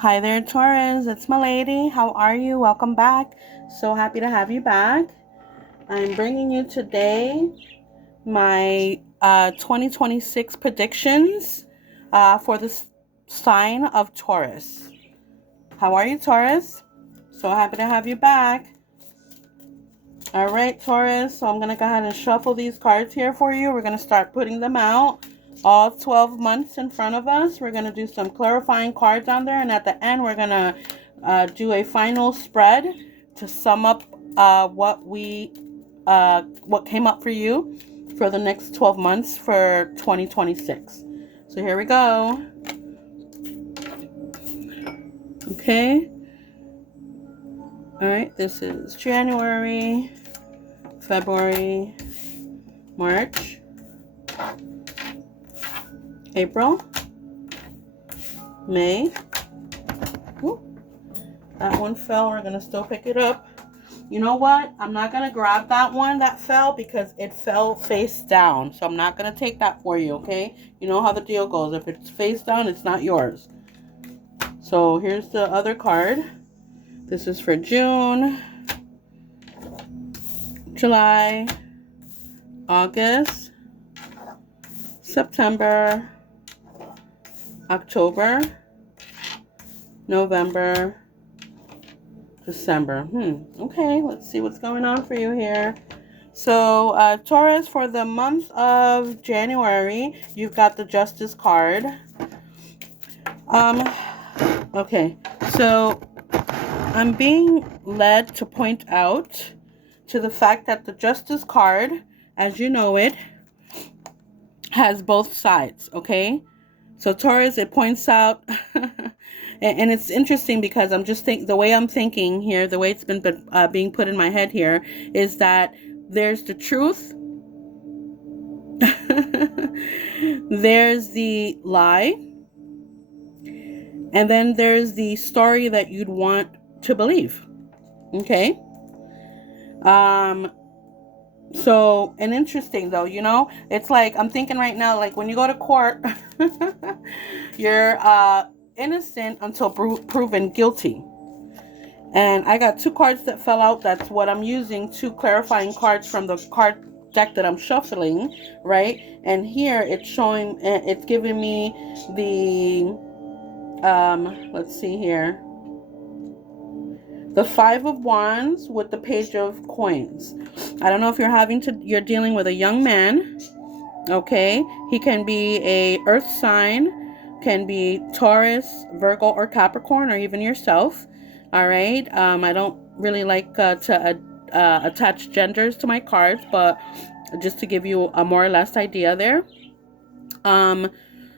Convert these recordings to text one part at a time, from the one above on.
Hi there, Taurus. It's Milady. How are you? Welcome back. So happy to have you back. I'm bringing you today my 2026 predictions for the sign of Taurus. How are you, Taurus? So happy to have you back. All right, Taurus. So I'm going to go ahead and shuffle these cards here for you. We're going to start putting them out. All 12 months in front of us. We're going to do some clarifying cards on there. And at the end, we're going to do a final spread to sum up what came up for you for the next 12 months for 2026. So here we go. Okay. All right. This is January, February, March, April, May. Ooh, that one fell. We're going to still pick it up. You know what? I'm not going to grab that one that fell because it fell face down. So I'm not going to take that for you, okay? You know how the deal goes. If it's face down, it's not yours. So here's the other card. This is for June, July, August, September, October, November, December. Okay, let's see what's going on for you here. So, Taurus, for the month of January, you've got the Justice card. Okay, so I'm being led to point out to the fact that the Justice card, as you know it, has both sides, okay? So Taurus, it points out, and it's interesting because I'm just the way I'm thinking here, the way it's been being put in my head here, is that there's the truth, there's the lie, and then there's the story that you'd want to believe. Okay. So, and interesting though, you know, it's like I'm thinking right now, like when you go to court, you're innocent until proven guilty. And I got two cards that fell out. That's what I'm using, two clarifying cards from the card deck that I'm shuffling, right? And here it's showing, it's giving me the let's see here, the Five of Wands with the Page of Coins. I don't know if you're dealing with a young man. Okay, he can be a earth sign, can be Taurus, Virgo, or Capricorn, or even yourself. All right. I don't really like to attach genders to my cards, but just to give you a more or less idea there.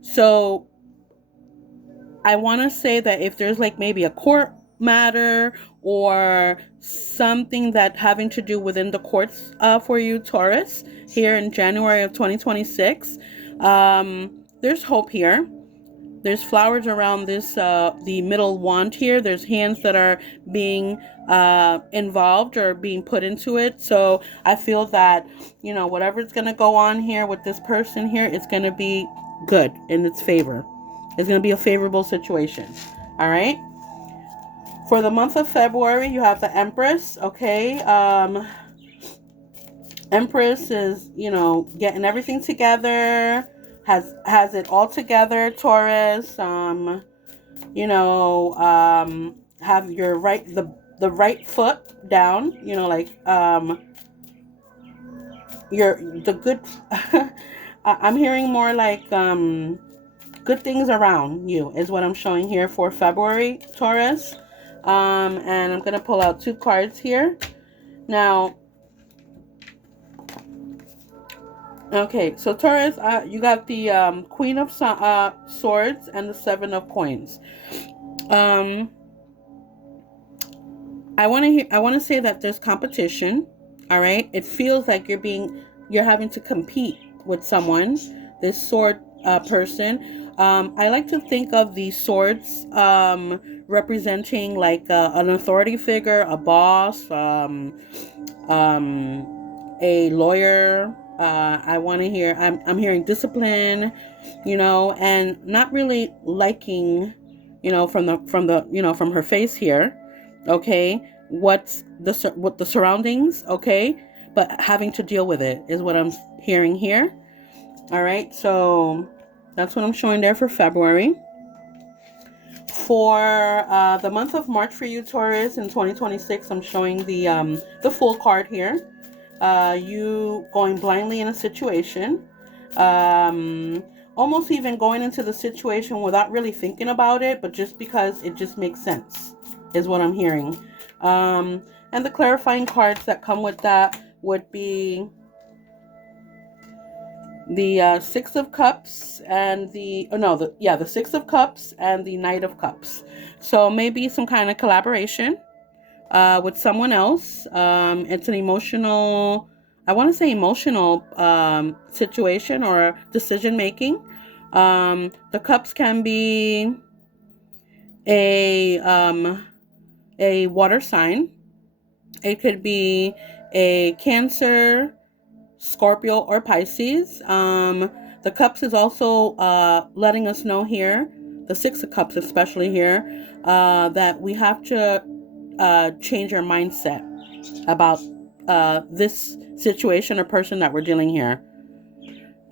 So I want to say that if there's like maybe a court matter or something that having to do within the courts for you, Taurus, here in January of 2026, there's hope here. There's flowers around this, the middle wand here. There's hands that are being involved or being put into it. So I feel that, you know, whatever's going to go on here with this person here, it's going to be good in its favor. It's going to be a favorable situation. All right. For the month of February, you have the Empress. Okay. Empress is, you know, getting everything together, has it all together, Taurus. You know, have your the right foot down, you know, like your the good I'm hearing more like good things around you is what I'm showing here for February, Taurus. And I'm going to pull out two cards here. Now, okay, so Taurus, you got the Queen of Swords and the Seven of Coins. I want to say that there's competition. All right, it feels like you're having to compete with someone. This sword person. I like to think of the swords representing like an authority figure, a boss, a lawyer. I want to hear. I'm hearing discipline, you know, and not really liking from her face here, okay, what the surroundings, okay, but having to deal with it is what I'm hearing here. All right, so that's what I'm showing there for February. For the month of March for you, Taurus, in 2026, I'm showing the full card here. You going blindly in a situation, almost even going into the situation without really thinking about it, but just because it just makes sense, is what I'm hearing. And the clarifying cards that come with that would be the Six of Cups and the Six of Cups and the Knight of Cups. So maybe some kind of collaboration with someone else. It's an emotional, I want to say emotional situation or decision making. The cups can be a water sign. It could be a Cancer, Scorpio, or Pisces. The cups is also letting us know here, the Six of Cups especially here, that we have to change our mindset about this situation or person that we're dealing here.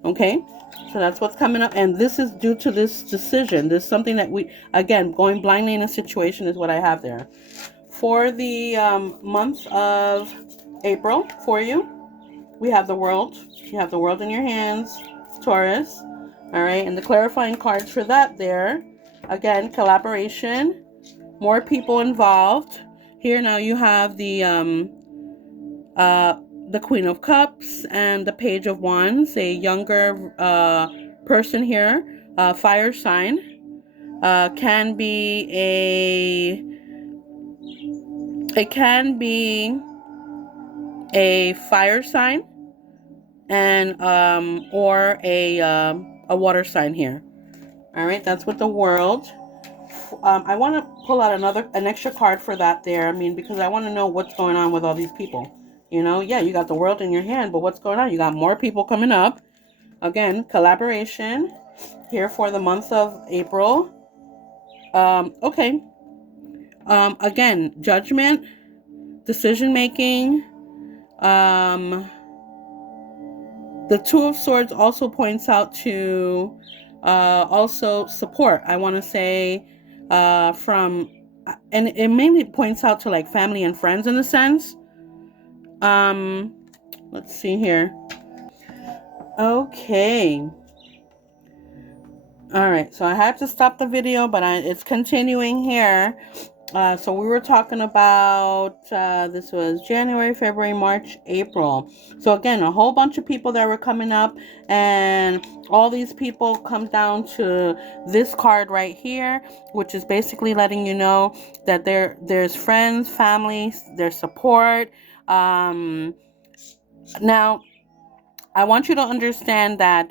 Okay, so that's what's coming up, and this is due to this decision. This is something that again, going blindly in a situation is what I have there. For the month of April for you, we have the World. You have the World in your hands, Taurus. All right, and the clarifying cards for that there, again, collaboration, more people involved. Here now you have the Queen of Cups and the Page of Wands, a younger person here, fire sign. Can be a fire sign and or a water sign here. All right, that's with the World. I want to pull out an extra card for that there. I mean, because I want to know what's going on with all these people. Yeah, you got the World in your hand, but what's going on? You got more people coming up. Again, collaboration here for the month of April. Okay. Again, judgment, decision making. The Two of Swords also points out to also support. I want to say from, and it mainly points out to like family and friends in a sense. Let's see here. Okay. All right, so I had to stop the video, but it's continuing here. So we were talking about, this was January, February, March, April. So again, a whole bunch of people that were coming up, and all these people come down to this card right here, which is basically letting you know that there's friends, family, there's support. Now, I want you to understand that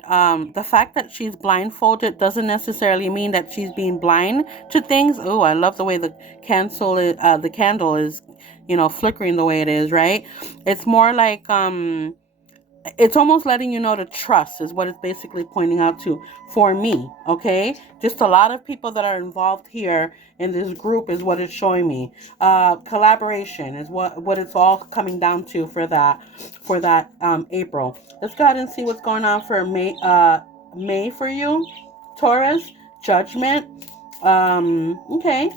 the fact that she's blindfolded doesn't necessarily mean that she's being blind to things. Oh, I love the way the candle is, flickering the way it is, right? It's more like it's almost letting you know to trust is what it's basically pointing out to for me. Okay, just a lot of people that are involved here in this group is what it's showing me. Collaboration is what it's all coming down to for that April. Let's go ahead and see what's going on for May for you, Taurus. Judgment. Okay,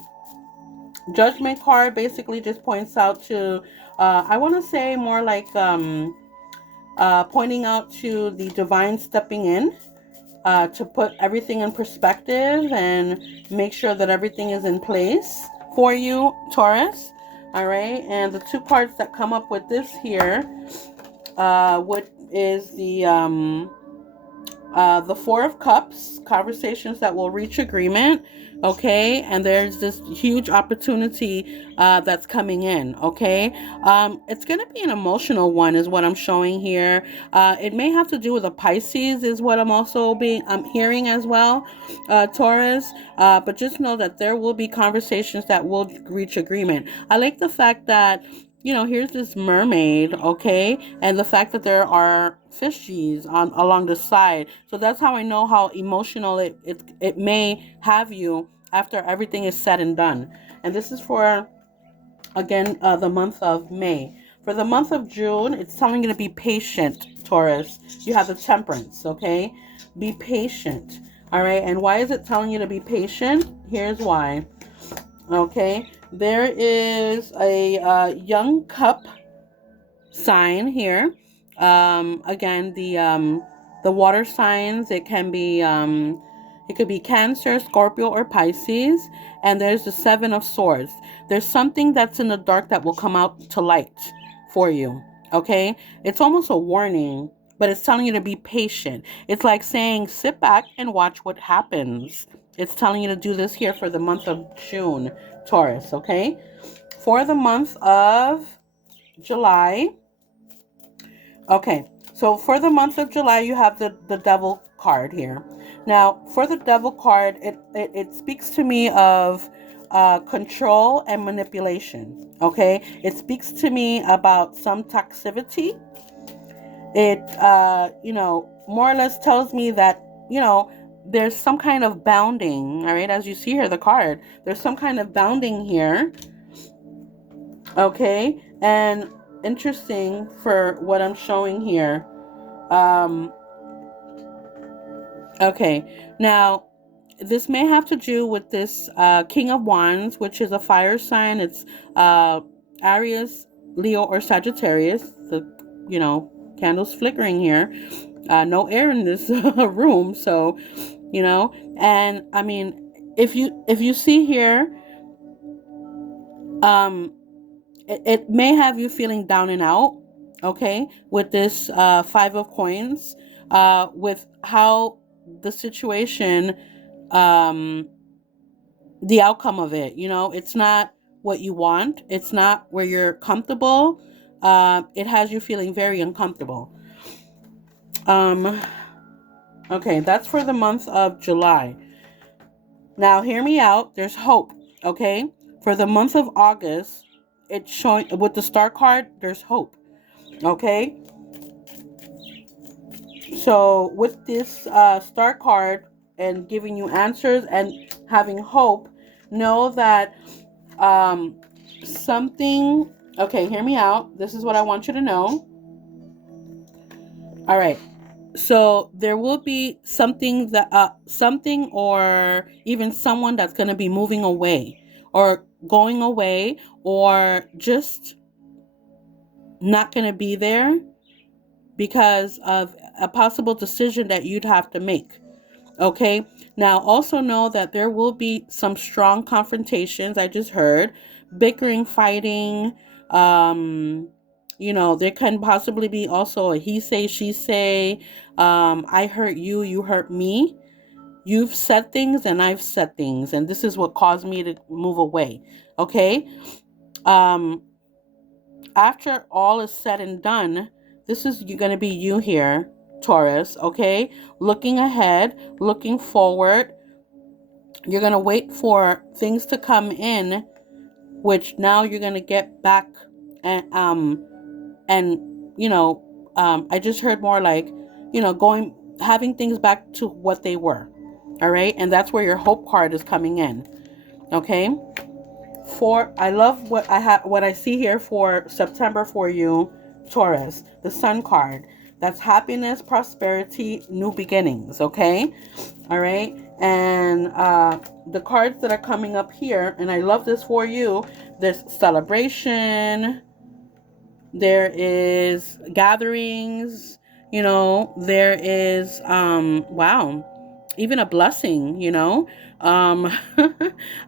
Judgment card basically just points out to I want to say more like pointing out to the divine stepping in to put everything in perspective and make sure that everything is in place for you, Taurus. All right, and the two cards that come up with this here, what is the Four of Cups, conversations that will reach agreement. Okay, and there's this huge opportunity that's coming in. Okay, it's going to be an emotional one is what I'm showing here. It may have to do with a Pisces is what I'm hearing as well, Taurus, but just know that there will be conversations that will reach agreement. I like the fact that here's this mermaid, okay, and the fact that there are fishies along the side. So that's how I know how emotional it may have you after everything is said and done. And this is for, again, the month of May. For the month of June, it's telling you to be patient, Taurus. You have the Temperance, okay? Be patient, all right? And why is it telling you to be patient? Here's why, okay? There is a young cup sign here. Again, the water signs, it can be it could be Cancer, Scorpio, or Pisces. And there's the Seven of Swords. There's something that's in the dark that will come out to light for you, okay? It's almost a warning, but it's telling you to be patient. It's like saying, sit back and watch what happens. It's telling you to do this here for the month of June, Taurus, okay? For the month of July, okay, so for the month of July, you have the Devil card here. Now, for the Devil card, it speaks to me of control and manipulation, okay? It speaks to me about some toxicity. It, more or less tells me that, there's some kind of bounding, all right? As you see here, the card, there's some kind of bounding here, okay? And interesting for what I'm showing here. Okay, now this may have to do with this King of Wands, which is a fire sign. It's Aries, Leo, or Sagittarius. The candles flickering here. No air in this room, so and I mean, if you see here, it may have you feeling down and out, okay, with this Five of Coins, with how the situation, the outcome of it, it's not what you want. It's not where you're comfortable. It has you feeling very uncomfortable. Okay, that's for the month of July. Now, hear me out. There's hope, okay? For the month of August, it's showing with the Star card, there's hope, okay? So with this Star card and giving you answers and having hope, know that something, okay, hear me out. This is what I want you to know. All right. So there will be something that something or even someone that's going to be moving away or going away or just not going to be there because of a possible decision that you'd have to make. Okay. Now also know that there will be some strong confrontations. I just heard bickering, fighting. There can possibly be also a he say, she say. I hurt you, you hurt me. You've said things and I've said things, and this is what caused me to move away. Okay. After all is said and done, this is going to be you here, Taurus, okay? Looking ahead, looking forward. You're going to wait for things to come in, which now you're going to get back and I just heard more like, having things back to what they were. All right? And that's where your hope card is coming in. Okay? I love what I see here for September for you, Taurus, the Sun card. That's happiness, prosperity, new beginnings, okay? All right? And the cards that are coming up here, and I love this for you, there's celebration, there is gatherings, there is, wow, even a blessing, I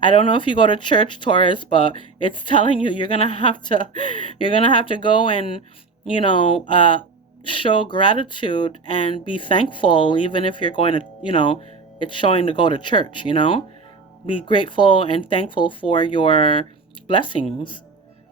don't know if you go to church, Taurus, but it's telling you you're gonna have to go and show gratitude and be thankful, even if you're going to it's showing to go to church. Be grateful and thankful for your blessings,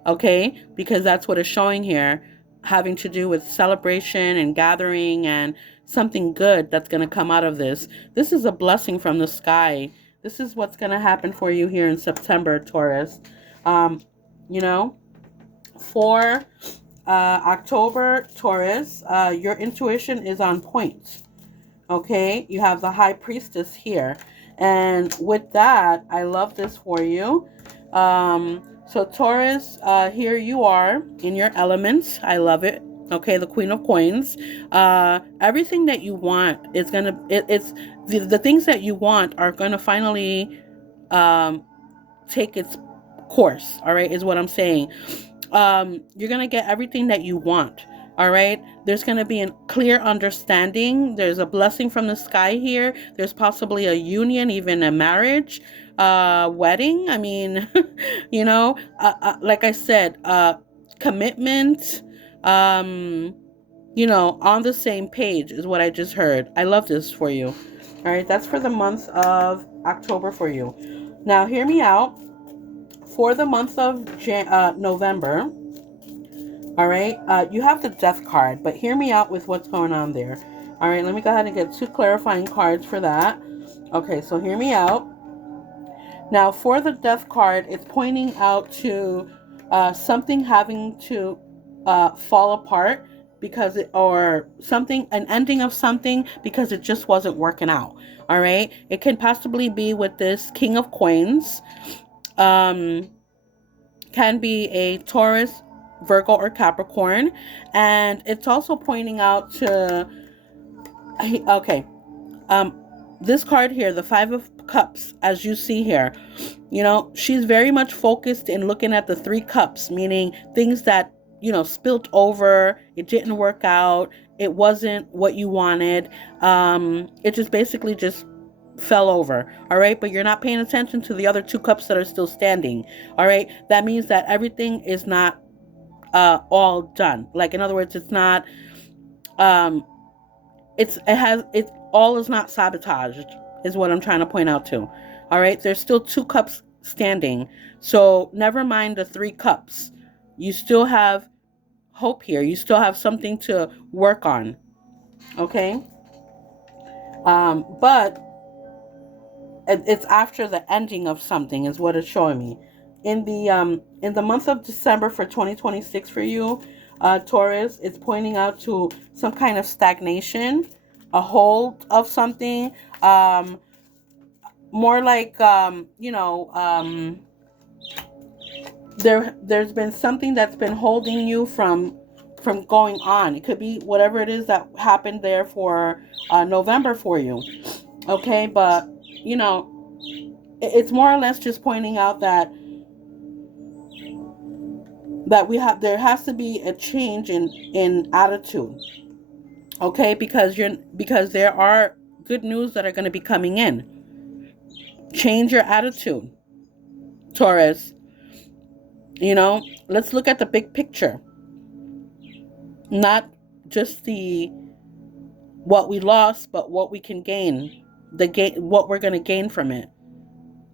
okay? Because that's what it's showing here, having to do with celebration and gathering and something good that's going to come out of this. This is a blessing from the sky. This is what's going to happen for you here in September, Taurus. For October, Taurus, your intuition is on point. Okay, you have the High Priestess here. And with that, I love this for you. So Taurus, here you are in your elements. I love it. Okay, the Queen of Coins. Everything that you want is gonna. It's the things that you want are gonna finally um, take its course. All right, is what I'm saying. You're gonna get everything that you want. All right, there's gonna be a clear understanding. There's a blessing from the sky here. There's possibly a union, even a marriage, wedding. I mean, like I said, commitment. On the same page is what I just heard. I love this for you. All right, that's for the month of October for you. Now, hear me out. For the month of November, all right, you have the death card, but hear me out with what's going on there. All right, let me go ahead and get 2 clarifying cards for that. Okay, so hear me out. Now, for the death card, it's pointing out to something having to fall apart because or something, an ending of something because it just wasn't working out. All right, it can possibly be with this King of Coins. Can be a Taurus, Virgo, or Capricorn. And it's also pointing out to, okay, this card here, the Five of Cups, as you see here, she's very much focused in looking at the 3 cups, meaning things that, spilt over, it didn't work out, it wasn't what you wanted. It just basically just fell over. All right, but you're not paying attention to the other 2 cups that are still standing. All right, that means that everything is not all done. Like, in other words, it's not it all is not sabotaged, is what I'm trying to point out to. All right, there's still 2 cups standing, so never mind the 3 cups. You still have hope here. You still have something to work on. Okay, but it's after the ending of something is what it's showing me. In the month of December for 2026 for you, Taurus, it's pointing out to some kind of stagnation, a hold of something, more like there's been something that's been holding you from going on. It could be whatever it is that happened there for November for you. Okay, but it's more or less just pointing out that there has to be a change in attitude. Okay, because there are good news that are going to be coming in. Change your attitude, Taurus. Let's look at the big picture, not just the what we lost, but what we can gain, what we're going to gain from it.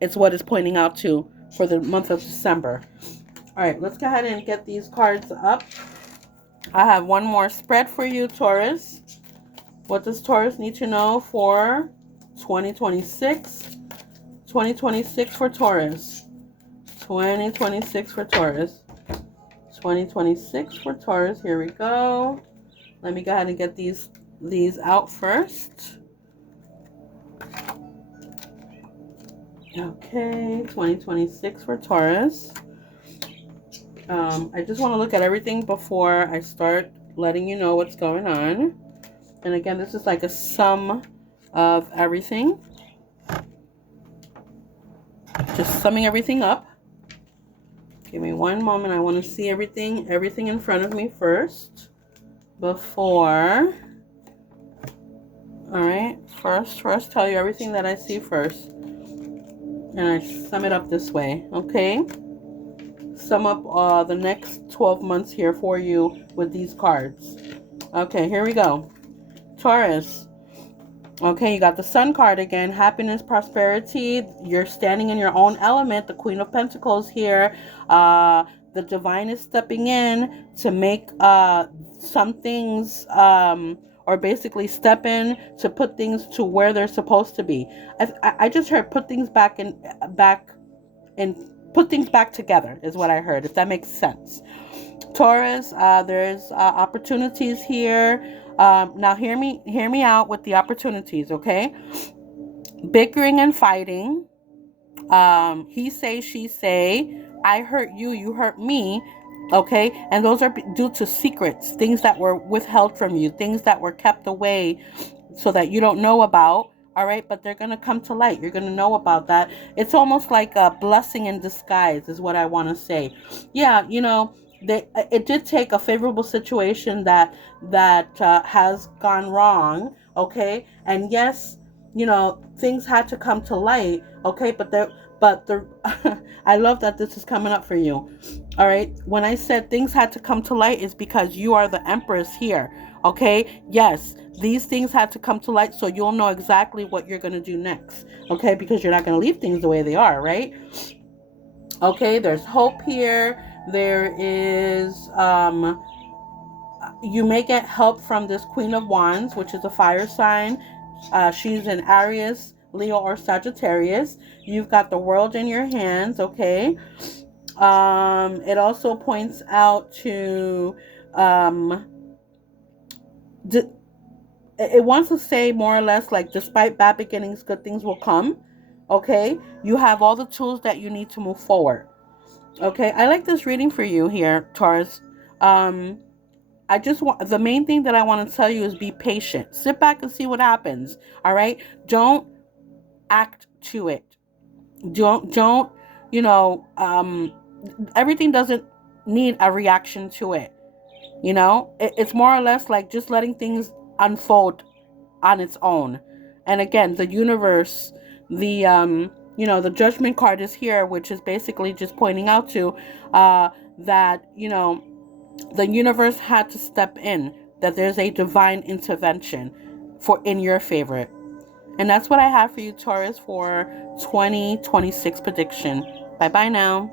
It's what it's pointing out to for the month of December. All right, let's go ahead and get these cards up. I have one more spread for you, Taurus. What does Taurus need to know for 2026? 2026 for Taurus. 2026 for Taurus. 2026 for Taurus. Here we go. Let me go ahead and get these out first. Okay, 2026 for Taurus. I just want to look at everything before I start letting you know what's going on. And again, this is like a sum of everything. Just summing everything up. Give me one moment. I want to see everything in front of me first before. All right. First, tell you everything that I see first. And I sum it up this way. Okay. Sum up the next 12 months here for you with these cards. Okay, here we go. Taurus. Okay, you got the Sun card again. Happiness, prosperity. You're standing in your own element. The Queen of Pentacles here. The Divine is stepping in to make some things, or basically step in to put things to where they're supposed to be. I just heard put things back put things back together is what I heard, if that makes sense. Taurus, there's opportunities here. Now hear me out with the opportunities, okay? bickering and fighting, he say, she say, I hurt you, you hurt me. Okay, and those are due to secrets, things that were withheld from you, things that were kept away so that you don't know about. All right, but they're going to come to light. You're going to know about that. It's almost like a blessing in disguise is what I want to say. Yeah, it did take a favorable situation that has gone wrong. Okay, and yes, things had to come to light. Okay, but the I love that this is coming up for you. All right, when I said things had to come to light, is because you are the empress here. Okay, yes, these things had to come to light so you'll know exactly what you're going to do next. Okay, because you're not going to leave things the way they are, right? Okay, there's hope here. There is you may get help from this Queen of Wands, which is a fire sign. She's an Aries, Leo, or Sagittarius. You've got the world in your hands. Okay. It also points out to it wants to say more or less like, despite bad beginnings, good things will come. Okay, you have all the tools that you need to move forward. Okay, I like this reading for you here, Taurus. I just want, the main thing that I want to tell you is be patient. Sit back and see what happens. All right, don't act to it. Don't everything doesn't need a reaction to it. It's more or less like just letting things unfold on its own. And again, the universe, the judgment card is here, which is basically just pointing out to that the universe had to step in, that there's a divine intervention for in your favor. And that's what I have for you, Taurus, for 2026 prediction. Bye bye now.